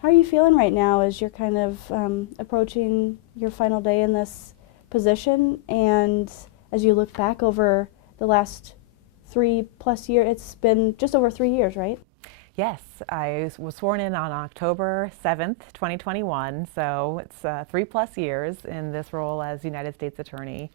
How are you feeling right now as you're kind of approaching your final day in this position, and as you look back over the last 3+ years? It's been just over 3 years, right? Yes, I was sworn in on October 7th, 2021, so it's 3+ years in this role as United States Attorney.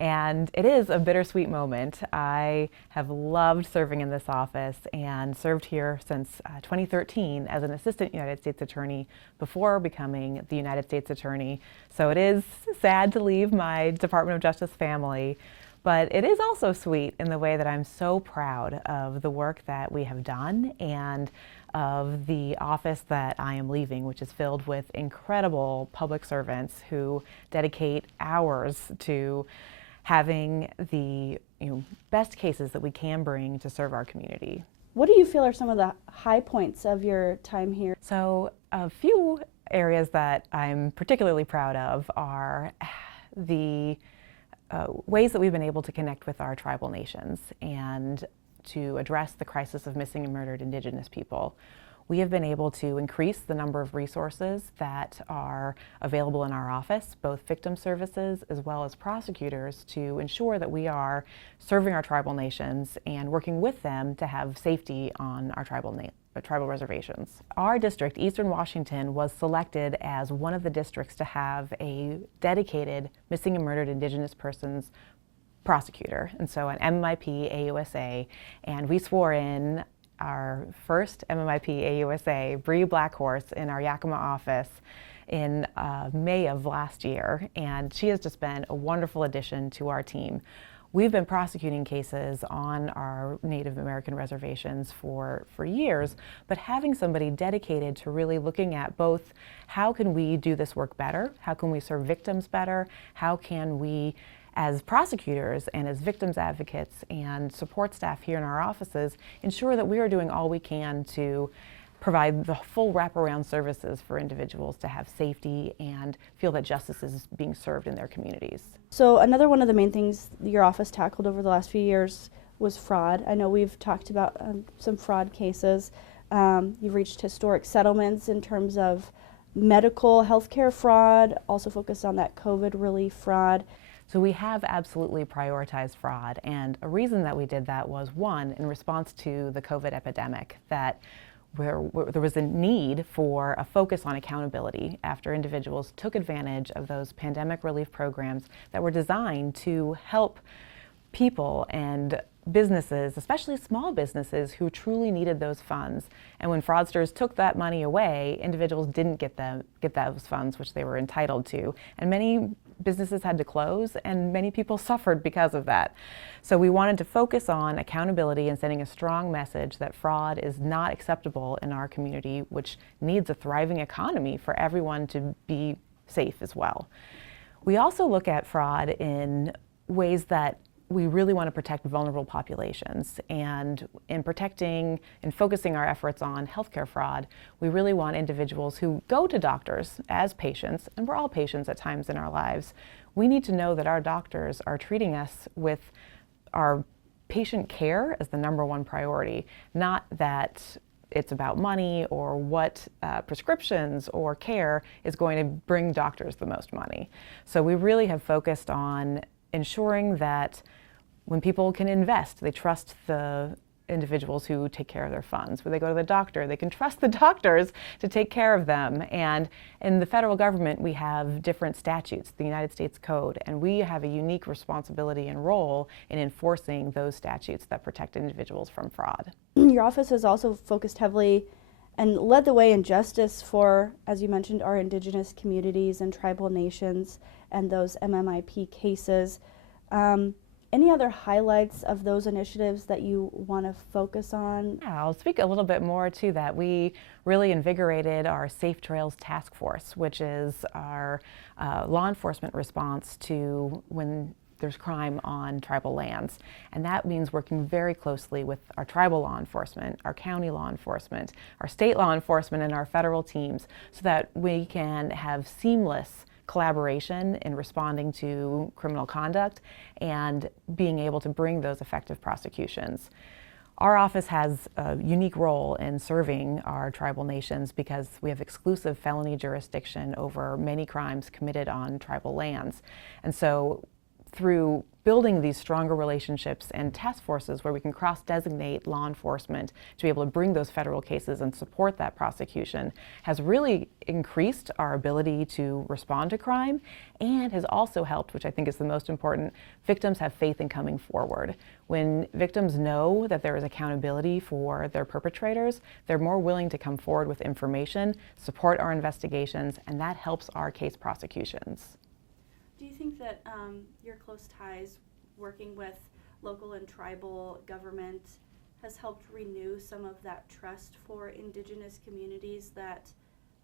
And it is a bittersweet moment. I have loved serving in this office and served here since 2013 as an Assistant United States Attorney before becoming the United States Attorney. So it is sad to leave my Department of Justice family, but it is also sweet in the way that I'm so proud of the work that we have done and of the office that I am leaving, which is filled with incredible public servants who dedicate hours to having the best cases that we can bring to serve our community. What do you feel are some of the high points of your time here? So a few areas that I'm particularly proud of are the ways that we've been able to connect with our tribal nations and to address the crisis of missing and murdered Indigenous people. We have been able to increase the number of resources that are available in our office, both victim services as well as prosecutors, to ensure that we are serving our tribal nations and working with them to have safety on our tribal reservations. Our district, Eastern Washington, was selected as one of the districts to have a dedicated missing and murdered Indigenous persons prosecutor, and so an MMIP AUSA, and we swore in our first MMIP AUSA, Bree Blackhorse, in our Yakima office in May of last year, and she has just been a wonderful addition to our team. We've been prosecuting cases on our Native American reservations for years, but having somebody dedicated to really looking at both how can we do this work better, how can we serve victims better, how can we as prosecutors and as victims advocates and support staff here in our offices ensure that we are doing all we can to provide the full wraparound services for individuals to have safety and feel that justice is being served in their communities. So another one of the main things your office tackled over the last few years was fraud. I know we've talked about some fraud cases. You've reached historic settlements in terms of medical healthcare fraud, also focused on that COVID relief fraud. So we have absolutely prioritized fraud, and a reason that we did that was, one, in response to the COVID epidemic, that where there was a need for a focus on accountability after individuals took advantage of those pandemic relief programs that were designed to help people and businesses, especially small businesses, who truly needed those funds. And when fraudsters took that money away, individuals didn't get those funds which they were entitled to. And many businesses had to close, and many people suffered because of that. So we wanted to focus on accountability and sending a strong message that fraud is not acceptable in our community, which needs a thriving economy for everyone to be safe as well. We also look at fraud in ways that we really want to protect vulnerable populations, and in protecting and focusing our efforts on healthcare fraud, we really want individuals who go to doctors as patients, and we're all patients at times in our lives, we need to know that our doctors are treating us with our patient care as the #1 priority, not that it's about money or what prescriptions or care is going to bring doctors the most money. So we really have focused on ensuring that when people can invest, they trust the individuals who take care of their funds. When they go to the doctor, they can trust the doctors to take care of them. And in the federal government, we have different statutes, the United States Code, and we have a unique responsibility and role in enforcing those statutes that protect individuals from fraud. Your office has also focused heavily and led the way in justice for, as you mentioned, our Indigenous communities and tribal nations and those MMIP cases. Any other highlights of those initiatives that you want to focus on? Yeah, I'll speak a little bit more to that. We really invigorated our Safe Trails Task Force, which is our law enforcement response to when there's crime on tribal lands. And that means working very closely with our tribal law enforcement, our county law enforcement, our state law enforcement, and our federal teams, so that we can have seamless collaboration in responding to criminal conduct and being able to bring those effective prosecutions. Our office has a unique role in serving our tribal nations because we have exclusive felony jurisdiction over many crimes committed on tribal lands. And so through building these stronger relationships and task forces where we can cross-designate law enforcement to be able to bring those federal cases and support that prosecution has really increased our ability to respond to crime, and has also helped, which I think is the most important, victims have faith in coming forward. When victims know that there is accountability for their perpetrators, they're more willing to come forward with information, support our investigations, and that helps our case prosecutions. Do you think that your close ties working with local and tribal government has helped renew some of that trust for Indigenous communities, that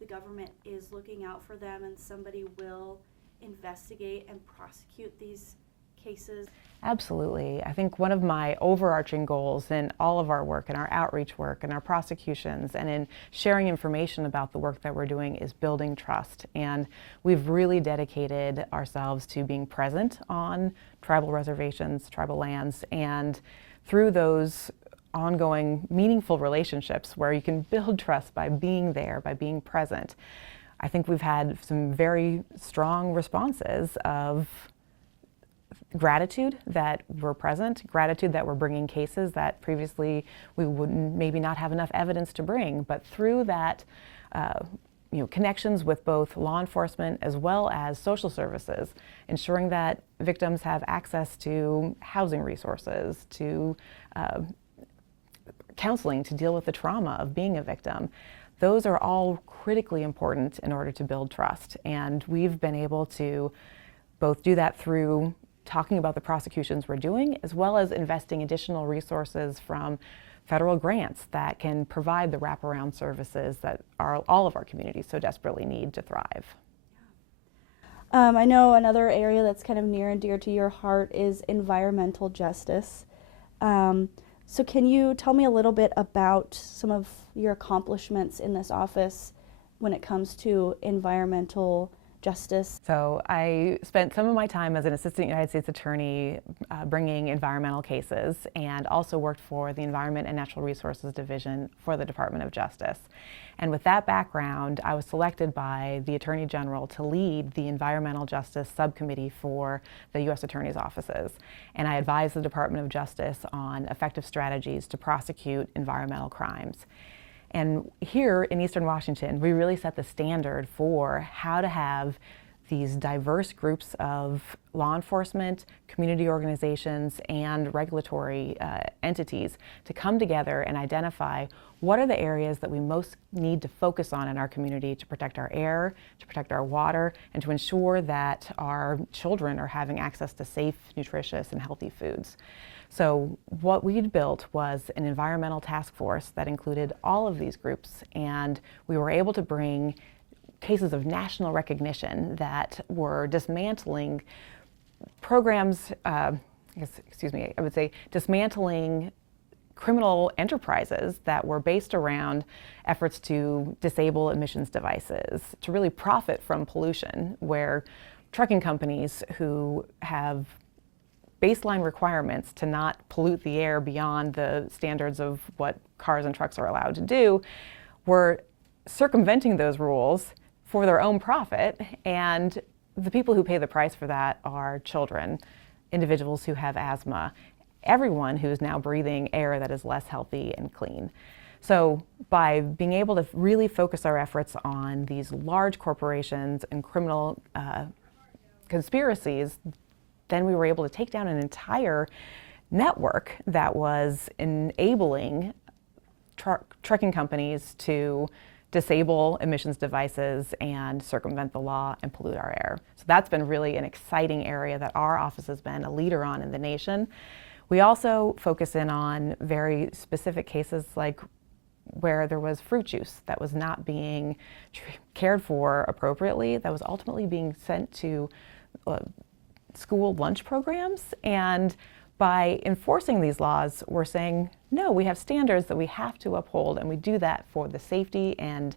the government is looking out for them and somebody will investigate and prosecute these cases? Absolutely. I think one of my overarching goals in all of our work, in our outreach work, and our prosecutions, and in sharing information about the work that we're doing is building trust. And we've really dedicated ourselves to being present on tribal reservations, tribal lands, and through those ongoing meaningful relationships where you can build trust by being there, by being present, I think we've had some very strong responses of gratitude that we're present, gratitude that we're bringing cases that previously we wouldn't maybe not have enough evidence to bring, but through that connections with both law enforcement as well as social services, ensuring that victims have access to housing resources, to counseling to deal with the trauma of being a victim. Those are all critically important in order to build trust, and we've been able to both do that through talking about the prosecutions we're doing, as well as investing additional resources from federal grants that can provide the wraparound services that all of our communities so desperately need to thrive. I know another area that's kind of near and dear to your heart is environmental justice. So can you tell me a little bit about some of your accomplishments in this office when it comes to environmental justice? So I spent some of my time as an assistant United States attorney bringing environmental cases, and also worked for the Environment and Natural Resources Division for the Department of Justice. And with that background, I was selected by the Attorney General to lead the Environmental Justice Subcommittee for the US Attorney's offices. And I advised the Department of Justice on effective strategies to prosecute environmental crimes. And here in Eastern Washington, we really set the standard for how to have these diverse groups of law enforcement, community organizations, and regulatory entities to come together and identify what are the areas that we most need to focus on in our community to protect our air, to protect our water, and to ensure that our children are having access to safe, nutritious, and healthy foods. So what we'd built was an environmental task force that included all of these groups, and we were able to bring cases of national recognition that were dismantling programs, I would say dismantling criminal enterprises that were based around efforts to disable emissions devices, to really profit from pollution, where trucking companies who have baseline requirements to not pollute the air beyond the standards of what cars and trucks are allowed to do were circumventing those rules for their own profit, and the people who pay the price for that are children, individuals who have asthma, everyone who's now breathing air that is less healthy and clean. So by being able to really focus our efforts on these large corporations and criminal conspiracies, then we were able to take down an entire network that was enabling trucking companies to disable emissions devices and circumvent the law and pollute our air. So that's been really an exciting area that our office has been a leader on in the nation. We also focus in on very specific cases like where there was fruit juice that was not being cared for appropriately, that was ultimately being sent to school lunch programs. And by enforcing these laws, we're saying, no, we have standards that we have to uphold, and we do that for the safety and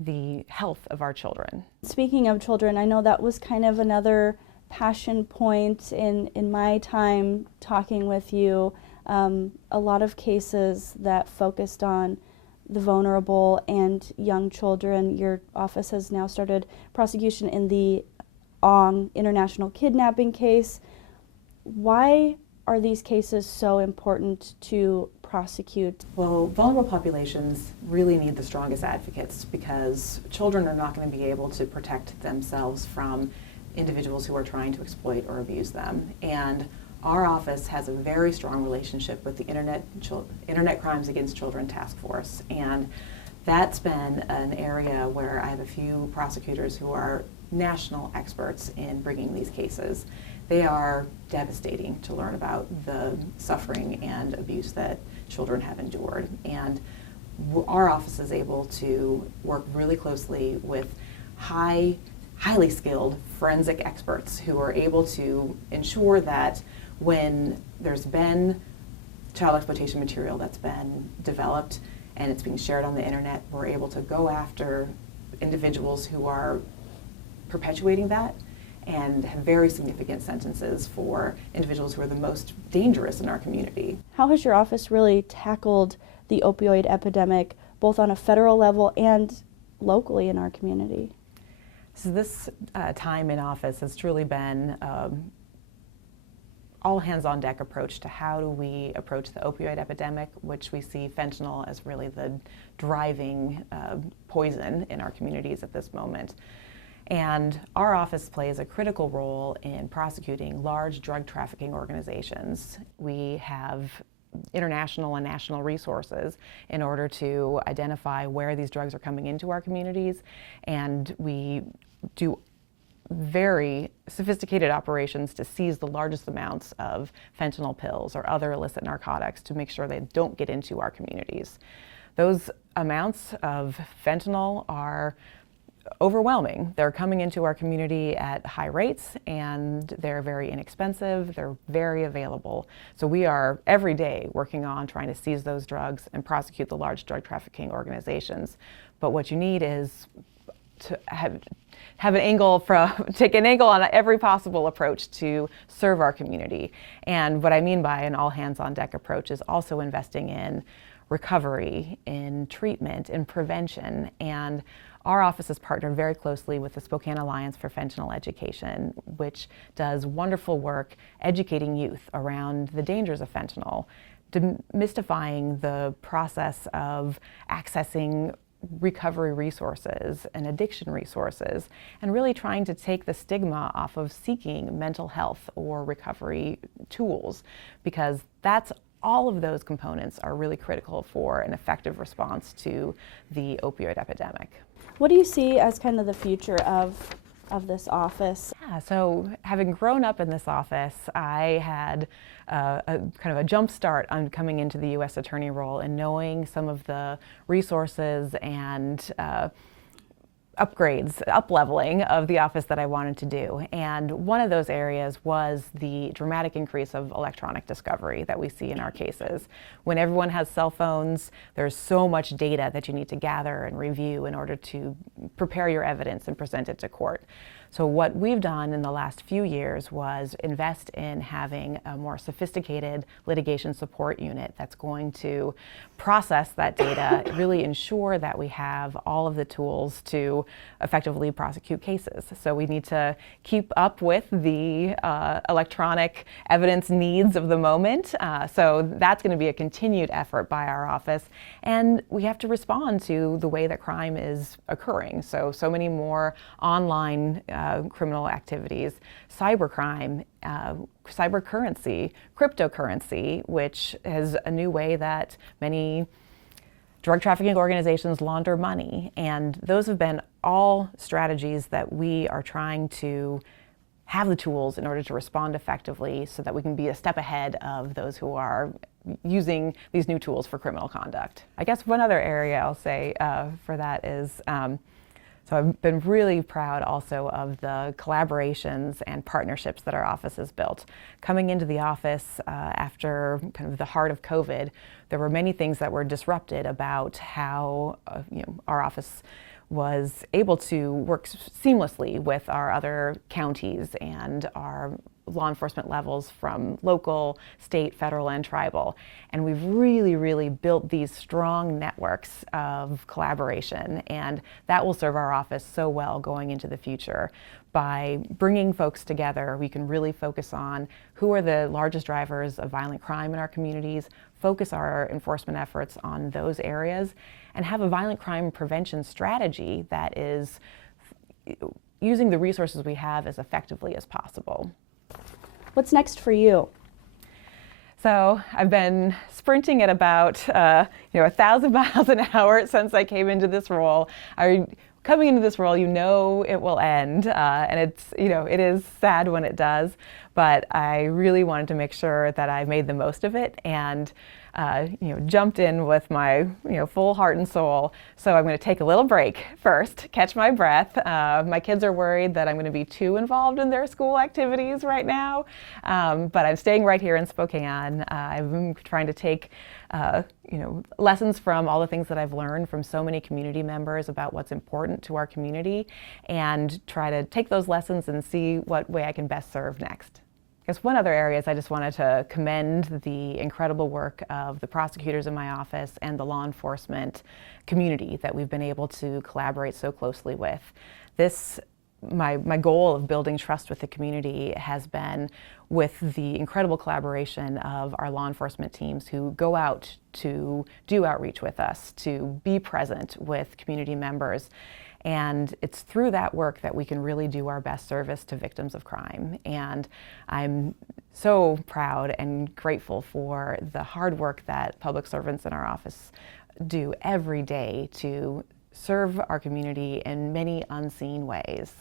the health of our children. Speaking of children, I know that was kind of another passion point in my time talking with you. a lot of cases that focused on the vulnerable and young children. Your office has now started prosecution in the Ong international kidnapping case. Why are these cases so important to prosecute? Well, vulnerable populations really need the strongest advocates because children are not going to be able to protect themselves from individuals who are trying to exploit or abuse them. And our office has a very strong relationship with the Internet Crimes Against Children Task Force. And that's been an area where I have a few prosecutors who are national experts in bringing these cases. They are devastating to learn about the suffering and abuse that children have endured. And our office is able to work really closely with highly skilled forensic experts who are able to ensure that when there's been child exploitation material that's been developed and it's being shared on the internet, we're able to go after individuals who are perpetuating that and have very significant sentences for individuals who are the most dangerous in our community. How has your office really tackled the opioid epidemic, both on a federal level and locally in our community? So this time in office has truly been all hands on deck approach to how do we approach the opioid epidemic, which we see fentanyl as really the driving poison in our communities at this moment. And our office plays a critical role in prosecuting large drug trafficking organizations. We have international and national resources in order to identify where these drugs are coming into our communities, and we do very sophisticated operations to seize the largest amounts of fentanyl pills or other illicit narcotics to make sure they don't get into our communities. Those amounts of fentanyl are overwhelming. They're coming into our community at high rates and they're very inexpensive, they're very available. So we are every day working on trying to seize those drugs and prosecute the large drug trafficking organizations. But what you need is to have an angle take an angle on every possible approach to serve our community. And what I mean by an all hands on deck approach is also investing in recovery, in treatment, in prevention. And our office has partnered very closely with the Spokane Alliance for Fentanyl Education, which does wonderful work educating youth around the dangers of fentanyl, demystifying the process of accessing recovery resources and addiction resources, and really trying to take the stigma off of seeking mental health or recovery tools, because that's all of those components are really critical for an effective response to the opioid epidemic. What do you see as kind of the future of this office? Yeah, so having grown up in this office, I had a kind of a jump start on coming into the US Attorney role and knowing some of the resources and upgrades, up-leveling of the office that I wanted to do. And one of those areas was the dramatic increase of electronic discovery that we see in our cases. When everyone has cell phones, there's so much data that you need to gather and review in order to prepare your evidence and present it to court. So what we've done in the last few years was invest in having a more sophisticated litigation support unit that's going to process that data, really ensure that we have all of the tools to effectively prosecute cases. So we need to keep up with the electronic evidence needs of the moment. So that's going to be a continued effort by our office. And we have to respond to the way that crime is occurring. So many more online criminal activities, cybercrime, cybercurrency, cryptocurrency, which is a new way that many drug trafficking organizations launder money. And those have been all strategies that we are trying to have the tools in order to respond effectively so that we can be a step ahead of those who are using these new tools for criminal conduct. I guess one other area I'll say for that is so I've been really proud also of the collaborations and partnerships that our office has built. Coming into the office after kind of the heart of COVID, there were many things that were disrupted about how our office was able to work seamlessly with our other counties and our law enforcement levels from local, state, federal, and tribal. And we've really built these strong networks of collaboration, and that will serve our office so well going into the future. By bringing folks together, we can really focus on who are the largest drivers of violent crime in our communities, focus our enforcement efforts on those areas, and have a violent crime prevention strategy that is using the resources we have as effectively as possible. What's next for you? So I've been sprinting at about 1,000 miles an hour since I came into this role. Coming into this role, you know it will end, and it is sad when it does, but I really wanted to make sure that I made the most of it and jumped in with my full heart and soul. So I'm going to take a little break first, catch my breath. My kids are worried that I'm going to be too involved in their school activities right now, but I'm staying right here in Spokane. I've been trying to take lessons from all the things that I've learned from so many community members about what's important to our community, and try to take those lessons and see what way I can best serve next. I guess one other area is I just wanted to commend the incredible work of the prosecutors in my office and the law enforcement community that we've been able to collaborate so closely with. My goal of building trust with the community has been with the incredible collaboration of our law enforcement teams who go out to do outreach with us, to be present with community members. And it's through that work that we can really do our best service to victims of crime. And I'm so proud and grateful for the hard work that public servants in our office do every day to serve our community in many unseen ways.